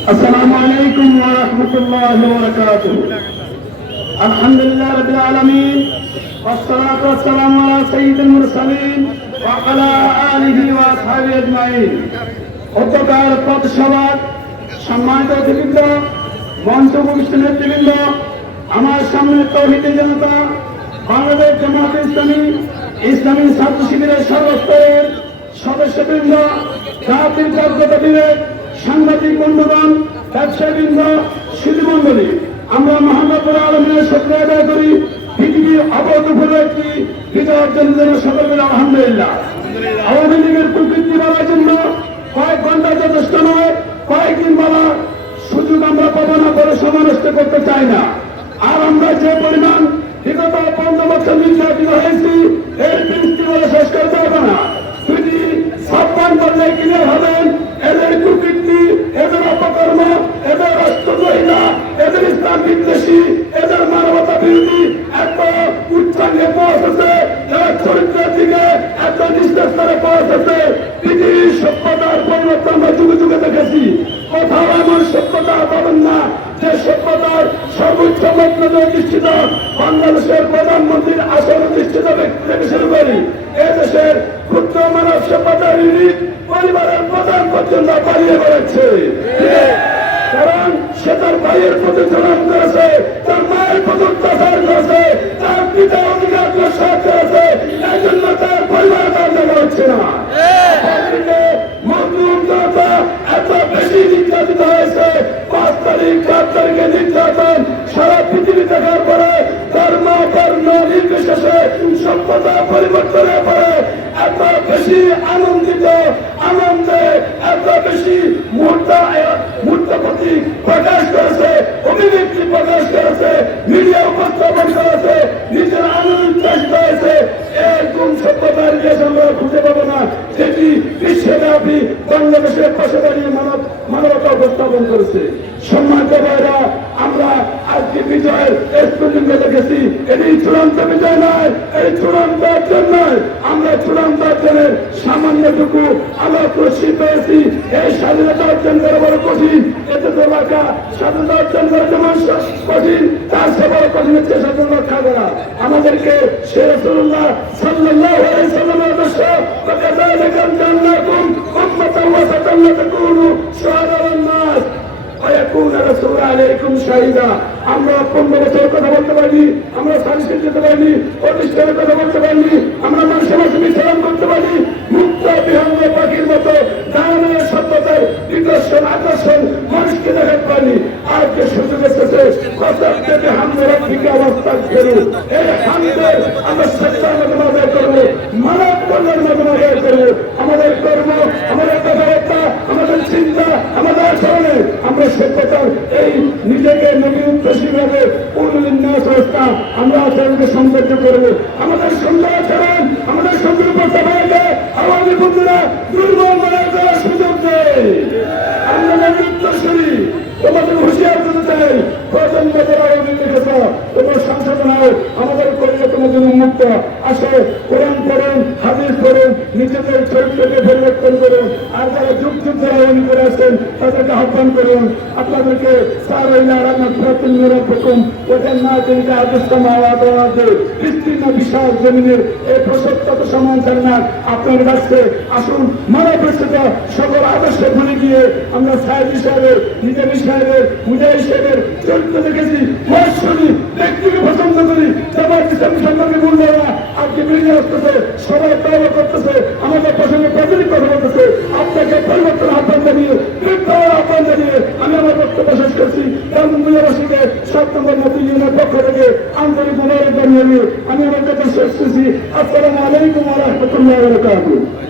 السلام عليكم ورحمة الله وبركاته الحمد لله رب العالمين والصلاة والسلام على سيد المرسلين وعلى آله وأصحابه أجمعين অত্যকার পদ সভার সম্মানিত অতিবৃন্দ মঞ্চ ভূমিষ্ঠ নেতৃবৃন্দ আমার সামনে তৌহিদি জনতা বাংলাদেশ জামাত ইসলামী ইসলামী ছাত্র শিবিরের সর্বস্তরের সদস্যবৃন্দ জাতির জাগ্রত বিবেক সাংবাদিক বন্ধুগণ, ব্যবসায়ীবৃন্দ সুধী মন্ডলী আমরা মোহাম্মদুর আলমের সত্য আদায় করি। পৃথিবীর অবধূত একটি বিজয় অর্জনের জন্য সকল মিলে আলহামদুলিল্লাহ। আওয়ামী লীগের প্রকৃতি বলার জন্য কয়েক ঘণ্টা যথেষ্ট নয়, কয়েকদিন বলা সুযোগ আমরা পাবো না বলে সমানষ্ট করতে চাই না। আর আমরা যে পরিমাণ বিগত পনেরো বছর নির্যাতিত হয়েছি, এর বৃষ্টি বলে শেষ করতে পারব না। যদি সম্মান করলে ক্লিয়ার হবেন স্তরে পৌঁছেছে পৃথিবীর সভ্যতার পরিবর্তন আমরা যুগে যুগে দেখেছি। কোথাও এমন সভ্যতা পাবেন না যে সভ্যতার সর্বোচ্চ মন্ত্রণে অধিষ্ঠিত বাংলাদেশের প্রধানমন্ত্রীর আসন অধিষ্ঠিত ব্যক্তি থেকে শুরু করি এদেশের ক্ষুদ্র মানব সভ্যতার ইউনিট পরিবারের প্রধান পর্যন্ত পালিয়ে বেড়াচ্ছে। কারণ সে তার ভাইয়ের প্রতি জনম করেছে তার মায়ের প্রতি অত্যাচার করেছে তার পিতার অধিকার প্রসার করেছে এই জন্য তার পরিবার তার জানা হচ্ছে না অপরদিকে মজলুম জনতা এত বেশি নির্যাতিত হয়েছে পাঁচ তারিখ চার তারিখে নির্যাতন সারা পৃথিবী দেখার পরে ধর্ম বর্ণ নির্বিশেষে সভ্যতা পরিবর্তনের পরে এত বেশি আনন্দিত আনন্দে এত বেশি মুহূর্ত প্রতি প্রকাশ করেছে অভিব্যক্তি প্রকাশ করেছে মিডিয়া উপস্থাপন করেছে নিজের আনন্দ চেষ্টা হয়েছে এরকম সভ্যতার ইতিহাস আমরা খুঁজে পাবো না যেটি বিশ্বব্যাপী বাংলাদেশের পাশে দাঁড়িয়ে মানব, মানবতা উপস্থাপন করেছে। সম্মানিত ভাইরা, আমরা আজকে বিজয়ের এই দেখেছি। এটি চূড়ান্ত বিজয় নয় এই চূড়ান্ত অর্জন নয়। আমরা চূড়ান্ত অর্জনের সামান্যটুকু আমরা খুশি পেয়েছি। এই স্বাধীনতা অর্জন করা বড় কঠিন। এতে তো রাখা স্বাধীনতা অর্জন করা যেমন কঠিন। তার সে বড় কঠিন হচ্ছে স্বাধীনতা রক্ষা করা। আমাদেরকে সে রসুল্লাহ সাল্লাল্লাহু আলাইহি সাল্লামের আদর্শ وكذلك جعلناكم أمة وسطا لتكونوا شهداء الناس ويكون الرسول عليكم شهيدا আমরা পনেরো বছর কথা বলতে পারিনি আমরা সার্ভিসে যেতে পারিনি প্রতিষ্ঠানের কথা বলতে পারিনি আমরা মানুষের মাঝে বিচরণ করতে পারি মুক্ত বিহঙ্গ পাখির মতো দানের সভ্যতার নিদর্শন আকর্ষণ মানুষকে দেখাতে পারিনি আজকে সুযোগ এসেছে কতক থেকে হামদের দিকে অবস্থা ফেরু এই হামদের আমরা সত্যার মতো মজা করবো মানব কল্যাণ মতো মজা করবো আমরা আচরণকে সৌন্দর্য করব। আমাদের সুন্দর আচরণ, আমাদের সুন্দর উপস্থাপনাকে আমাদের বন্ধুরা দুর্বল মনে করার সুযোগ দেয়। আমরা নবী উদ্দেশ্যী তোমাদের হুঁশিয়ার করতে চাই। প্রজন্ম তোমার সংশোধন হয় আমাদের করিয়ে তোমার জন্য মুক্ত আসে কোরআন পড়ুন, হাদিস পড়ুন, নিজেদের চরিত্রকে পরিবর্তন করুন, আর যারা যুগ যুগ ধরে অনেক করে আসেন তাদেরকে আহ্বান করুন। আপনাদেরকে আমরা চরিত্র দেখেছি। পছন্দ করি সম্পর্কে আজকে বেরিয়ে আসতেছে, সবাই তৈরি করতেছে, আমাদের প্রসঙ্গে প্রতিদিন কথা বলতেছে। আপনাকে পরিবর্তন আহ্বান জানিয়ে বৃদ্ধর আহ্বান জানিয়ে আমি আমার বক্তব্য শেষ করছি। রামগুলিয়াবাসীকে সাত নম্বর মতো ইউনিয়নের পক্ষ থেকে আন্তরিক মোবাইল জানিয়ে আমি আমার কথা শেষ করছি। আসসালামু আলাইকুম রহমতুল্লাহ বরকাতুহ।